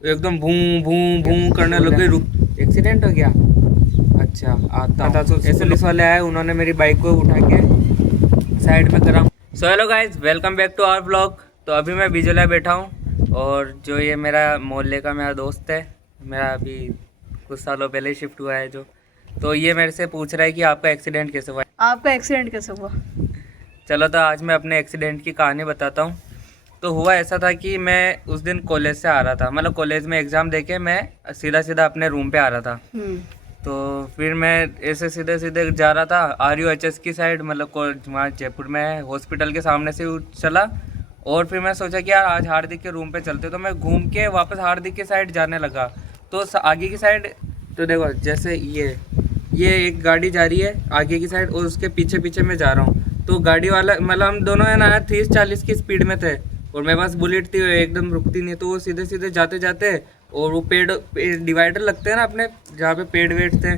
एकदम भूं भूं भूं करने लग गई। रुक, एक्सीडेंट हो गया। अच्छा, आता तो ऐसे पुलिस वाले आए, उन्होंने मेरी बाइक को उठा के साइड में करा। So hello guys, welcome back to our blog. तो अभी मैं बिजला बैठा हूँ और जो ये मेरा मोहल्ले का मेरा दोस्त है, मेरा अभी कुछ सालों पहले ही शिफ्ट हुआ है जो, तो ये मेरे से पूछ रहा है कि आपका एक्सीडेंट कैसे हुआ। आपका एक्सीडेंट कैसे हुआ? चलो तो आज मैं अपने एक्सीडेंट की कहानी बताता हूँ। तो हुआ ऐसा था कि मैं उस दिन कॉलेज से आ रहा था, मतलब कॉलेज में एग्ज़ाम देके मैं सीधा सीधा अपने रूम पे आ रहा था। तो फिर मैं ऐसे सीधे सीधे जा रहा था RUHS की साइड, मतलब वहाँ जयपुर में है, हॉस्पिटल के सामने से चला। और फिर मैं सोचा कि यार आज हार्दिक के रूम पे चलते, तो मैं घूम के वापस हार्दिक की साइड जाने लगा। तो आगे की साइड, तो देखो जैसे ये एक गाड़ी जा रही है आगे की साइड और उसके पीछे पीछे मैं जा रहा हूँ। तो गाड़ी वाला, मतलब हम दोनों है ना 30-40 की स्पीड में थे और मेरे पास बुलेट थी, एकदम रुकती नहीं। तो वो सीधे सीधे जाते जाते, और वो पेड़ डिवाइडर लगते हैं ना अपने, जहाँ पे पेड़ वेट थे,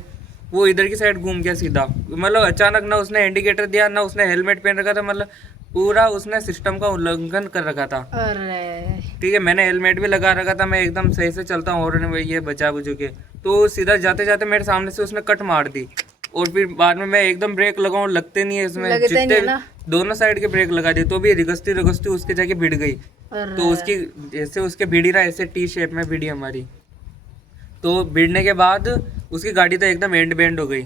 वो इधर की साइड घूम गया सीधा। मतलब अचानक ना उसने इंडिकेटर दिया, ना उसने हेलमेट पहन रखा था, मतलब पूरा उसने सिस्टम का उल्लंघन कर रखा था। अरे ठीक है, मैंने हेलमेट भी लगा रखा था, मैं एकदम सही से चलता हूँ और ये बचा बुझू के। तो सीधा जाते जाते मेरे सामने से उसने कट मार दी। और फिर बाद में मैं एकदम ब्रेक लगाऊं, लगते नहीं है इसमें, लगते नहीं जितने है ना। दोनों साइड के ब्रेक लगा दिए तो भी रिगस्ती रिगस्ती उसके जाके भिड़ गई। तो अरे उसकी जैसे उसके भिड़ी रहा, ऐसे टी शेप में भिड़ी हमारी। तो भिड़ने के बाद उसकी गाड़ी तो एकदम एंड बेंड हो गई,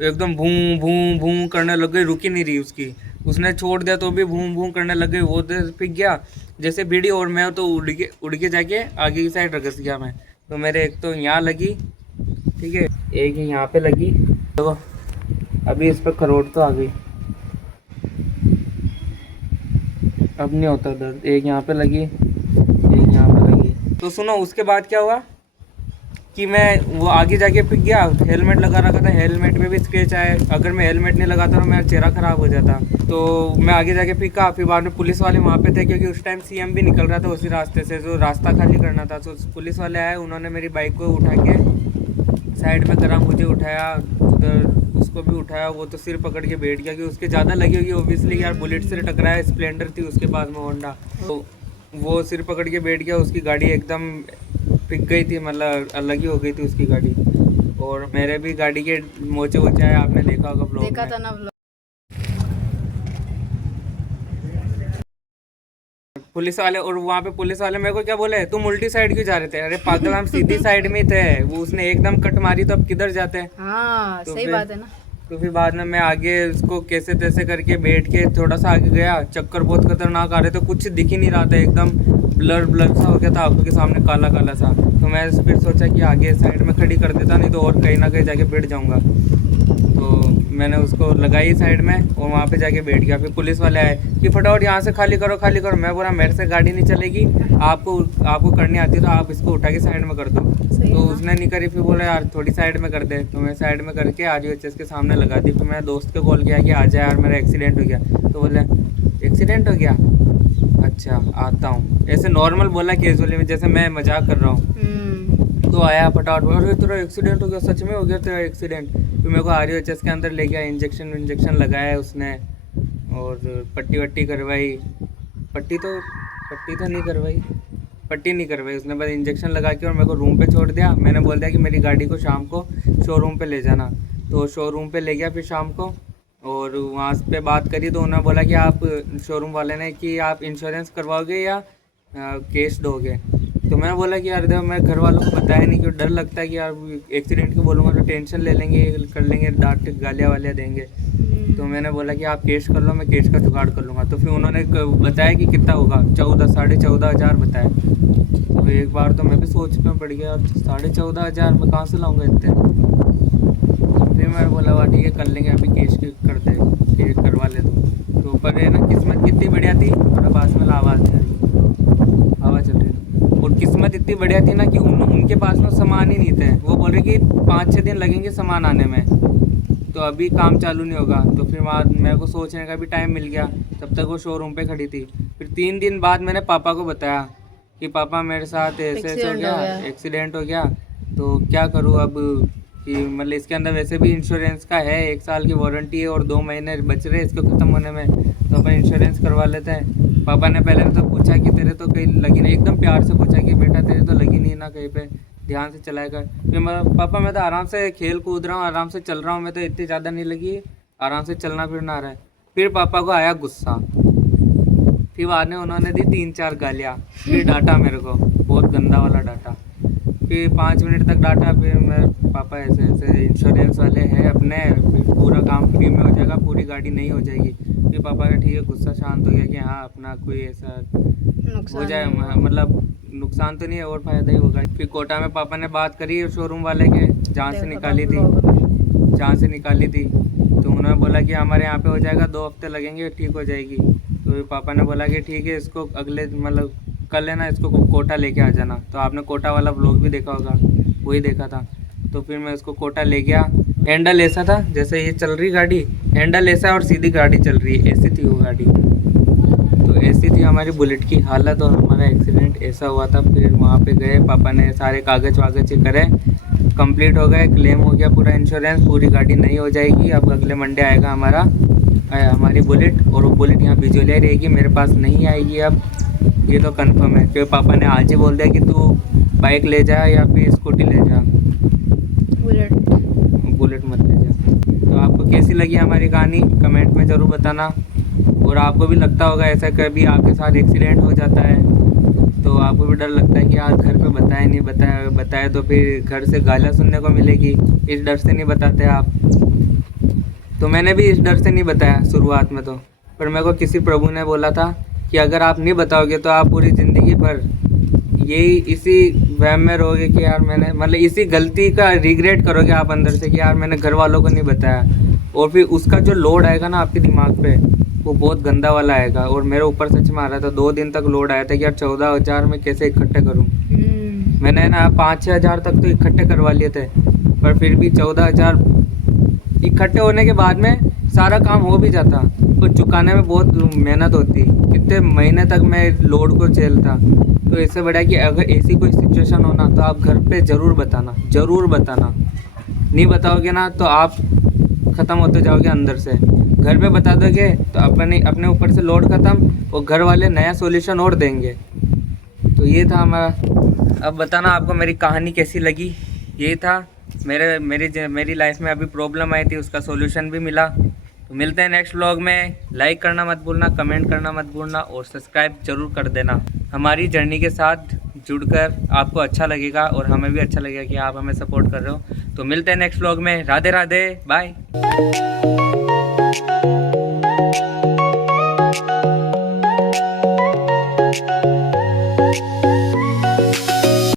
एकदम भूं भूं भूं करने लग गई, रुकी नहीं रही उसकी। उसने छोड़ दिया तो भी भूं भूं करने लग गई, वो तो पिक गया जैसे भिड़ी, और मैं तो उड़ के जाके आगे की साइड रगस गया मैं। तो मेरे एक तो यहाँ लगी, ठीक है, एक ही यहाँ पे लगी। तो अभी इस पर खरोट तो आ गई, अब नहीं होता दर्द। एक यहाँ पे लगी, एक यहाँ पे लगी। तो सुनो उसके बाद क्या हुआ कि मैं वो आगे जाके पिक गया, हेलमेट लगा रखा था, हेलमेट में भी स्क्रैच आया। अगर मैं हेलमेट नहीं लगाता तो मेरा चेहरा ख़राब हो जाता। तो मैं आगे जाके पिका, फिर बाद में पुलिस वाले वहाँ पे थे, क्योंकि उस टाइम CM भी निकल रहा था उसी रास्ते से, जो रास्ता खाली करना था। तो पुलिस वाले आए, उन्होंने मेरी बाइक को उठा के साइड में करा, मुझे उठाया, उधर उसको भी उठाया। वो तो सिर पकड़ के बैठ गया कि उसके ज़्यादा लगी होगी ऑब्वियसली, यार बुलेट से टकराया, स्प्लेंडर थी उसके पास में, होंडा। तो वो सिर पकड़ के बैठ गया, उसकी गाड़ी एकदम पिक गई थी, मतलब अलग ही हो गई थी उसकी गाड़ी। और मेरे भी गाड़ी के मोचे वोचे आए, आपने देखा होगा ब्लॉग देखा में। था ना ब्लॉग। पुलिस वाले, और वहाँ पे पुलिस वाले मेरे को क्या बोले, तुम उल्टी साइड क्यों जा रहे थे? अरे पागल, हम सीधी साइड में ही थे, वो उसने एकदम कट मारी तो अब किधर जाते हैं। हाँ तो सही फिर बात है ना। तो फिर बाद में मैं आगे उसको कैसे तैसे करके बैठ के थोड़ा सा आगे गया। चक्कर बहुत खतरनाक आ रहे थे, कुछ दिख ही नहीं रहा था, एकदम ब्लर ब्लर सा हो गया था आंखों के सामने, काला काला सा। तो मैं फिर सोचा कि आगे साइड में खड़ी कर देता, नहीं तो और कहीं ना कहीं जाके बैठ जाऊंगा। तो मैंने उसको लगाई साइड में और वहाँ पे जाके बैठ गया। फिर पुलिस वाले आए कि फटाफट यहाँ से खाली करो खाली करो। मैं बोला मेरे से गाड़ी नहीं चलेगी, आपको करनी आती है तो आप इसको उठा के साइड में कर दो। तो उसने नहीं करी, फिर बोला यार थोड़ी साइड में कर दे। तो मैं साइड में करके RUHS के सामने लगा दी। फिर मेरे दोस्त को कॉल किया कि आ जाए यार, मेरा एक्सीडेंट हो गया। तो बोले एक्सीडेंट हो गया, अच्छा आता हूँ, ऐसे नॉर्मल बोला कैजुअली में, जैसे मैं मजाक कर रहा हूँ। तो आया फटाफट, अरे तेरा एक्सीडेंट हो गया, सच में हो गया तेरा एक्सीडेंट। फिर मेरे को RUHS के अंदर ले गया, इंजेक्शन लगाया उसने, और पट्टी वट्टी करवाई। पट्टी तो नहीं करवाई, पट्टी नहीं करवाई उसने, बस इंजेक्शन लगा के और मेरे को रूम पे छोड़ दिया। मैंने बोल दिया कि मेरी गाड़ी को शाम को शोरूम पे ले जाना। तो शोरूम पे ले गया फिर शाम को, और वहाँ पे बात करी तो उन्होंने बोला कि आप, शोरूम वाले ने, कि आप इंश्योरेंस करवाओगे या केस दोगे। तो मैंने बोला कि यार देखो, मैं घर वालों को बताया नहीं, क्यों डर लगता है कि यार एक्सीडेंट की बोलूँगा तो टेंशन ले लेंगे, कर लेंगे, डांट गालियाँ वालियाँ देंगे। तो मैंने बोला कि आप केस कर लो, मैं केस का जुगाड़ कर लूँगा। तो फिर उन्होंने बताया कि कितना होगा, 14,500 बताया। तो एक बार तो मैं भी सोच में पड़ गया, 14,500 मैं कहाँ से लाऊंगा इतने। फिर मैं बोला वाह ठीक है कर लेंगे, अभी केस करते, केस करवा ले। तो पर है ना, किस्मत कितनी बढ़िया थी, थोड़ा पास में आवाज़ नहीं आ रही, हवा चल रही है। और किस्मत इतनी बढ़िया थी ना कि उनके पास में सामान ही नहीं थे। वो बोल रहे कि 5-6 दिन लगेंगे सामान आने में, तो अभी काम चालू नहीं होगा। तो फिर बाद मेरे को सोचने का भी टाइम मिल गया, तब तक वो शोरूम पे खड़ी थी। फिर 3 दिन बाद मैंने पापा को बताया कि पापा मेरे साथ ऐसे ऐसे हो गया, एक्सीडेंट हो गया, तो क्या करूँ अब। कि मतलब इसके अंदर वैसे भी इंश्योरेंस का है, 1 साल की वारंटी है और 2 महीने बच रहे हैं इसको ख़त्म होने में, तो अपन इंश्योरेंस करवा लेते हैं। पापा ने पहले तो पूछा कि तेरे तो कहीं लगी नहीं, एकदम प्यार से पूछा कि बेटा तेरे तो लगी नहीं ना कहीं पे, ध्यान से चलाया कर। फिर मैं पापा मैं तो आराम से खेल कूद रहा हूँ, आराम से चल रहा हूँ, मैं तो इतनी ज़्यादा नहीं लगी, आराम से चलना फिरना आ रहा है। फिर पापा को आया गुस्सा, फिर बाद में उन्होंने दी 3-4 गालियाँ, फिर डांटा मेरे को, बहुत गंदा वाला डांटा। फिर 5 मिनट तक डांटा, फिर मैं पापा ऐसे ऐसे इंश्योरेंस वाले हैं अपने, फिर पूरा काम फ्री में हो जाएगा, पूरी गाड़ी नहीं हो जाएगी। फिर पापा का ठीक है, गुस्सा शांत हो गया कि हाँ अपना कोई ऐसा हो जाए, मतलब नुकसान तो नहीं है और फायदा ही होगा। फिर कोटा में पापा ने बात करी शोरूम वाले के, जहाँ से निकाली थी, जहाँ से निकाली थी, तो उन्होंने बोला कि हमारे यहाँ पे हो जाएगा, 2 हफ्ते लगेंगे, ठीक हो जाएगी। तो पापा ने बोला कि ठीक है, इसको अगले मतलब कल है ना, इसको कोटा लेके आ जाना। तो आपने कोटा वाला व्लॉग भी देखा होगा, वही देखा था। तो फिर मैं इसको कोटा ले गया। हैंडल ऐसा था जैसे ये चल रही गाड़ी, हैंडल ऐसा और सीधी गाड़ी चल रही है, ऐसी थी वो गाड़ी। तो ऐसी थी हमारी बुलेट की हालत और हमारा एक्सीडेंट ऐसा हुआ था। फिर वहाँ पे गए, पापा ने सारे कागज़ वागज करे, कंप्लीट हो गए, क्लेम हो गया पूरा इंश्योरेंस, पूरी गाड़ी नहीं हो जाएगी। अब अगले मंडे आएगा हमारी बुलेट, और वो बुलेट यहाँ बिजोलिया रहेगी, मेरे पास नहीं आएगी अब, ये तो कंफर्म है। क्योंकि पापा ने आज ही बोल दिया कि तू बाइक ले जा या फिर स्कूटी ले जा, बुलेट मत ले जा। तो आपको कैसी लगी हमारी कहानी कमेंट में ज़रूर बताना। और आपको भी लगता होगा ऐसा कभी आपके साथ एक्सीडेंट हो जाता है तो आपको भी डर लगता है कि यार घर पे बताया नहीं, बताया तो फिर घर से गालियाँ सुनने को मिलेगी, इस डर से नहीं बताते आप। तो मैंने भी इस डर से नहीं बताया शुरुआत में, तो पर मेरे को किसी प्रभु ने बोला था कि अगर आप नहीं बताओगे तो आप पूरी ज़िंदगी भर यही इसी वहम में रहोगे कि यार मैंने, मतलब इसी गलती का रिग्रेट करोगे आप अंदर से कि यार मैंने घर वालों को नहीं बताया। और फिर उसका जो लोड आएगा ना आपके दिमाग पे, वो बहुत गंदा वाला आएगा। और मेरे ऊपर सच में आ रहा था, 2 दिन तक लोड आया था कि यार 14,000 में कैसे इकट्ठे करूँ। मैंने ना 5-6 हज़ार तक तो इकट्ठे करवा लिए थे, पर फिर भी 14,000 इकट्ठे होने के बाद में सारा काम हो भी जाता, तो चुकाने में बहुत मेहनत होती, कितने महीने तक मैं लोड को झेलता। तो इससे बढ़िया कि अगर ऐसी कोई सिचुएशन हो ना तो आप घर पे ज़रूर बताना, नहीं बताओगे ना तो आप ख़त्म होते जाओगे अंदर से। घर पे बता दोगे तो अपने ऊपर से लोड ख़त्म, और घर वाले नया सॉल्यूशन और देंगे। तो ये था हमारा। अब बताना आपको मेरी कहानी कैसी लगी। ये था मेरी लाइफ में अभी प्रॉब्लम आई थी, उसका सॉल्यूशन भी मिला। तो मिलते हैं नेक्स्ट व्लॉग में। लाइक करना मत भूलना, कमेंट करना मत भूलना, और सब्सक्राइब जरूर कर देना। हमारी जर्नी के साथ जुड़कर आपको अच्छा लगेगा और हमें भी अच्छा लगेगा कि आप हमें सपोर्ट कर रहे हो। तो मिलते हैं नेक्स्ट व्लॉग में। राधे राधे, बाय।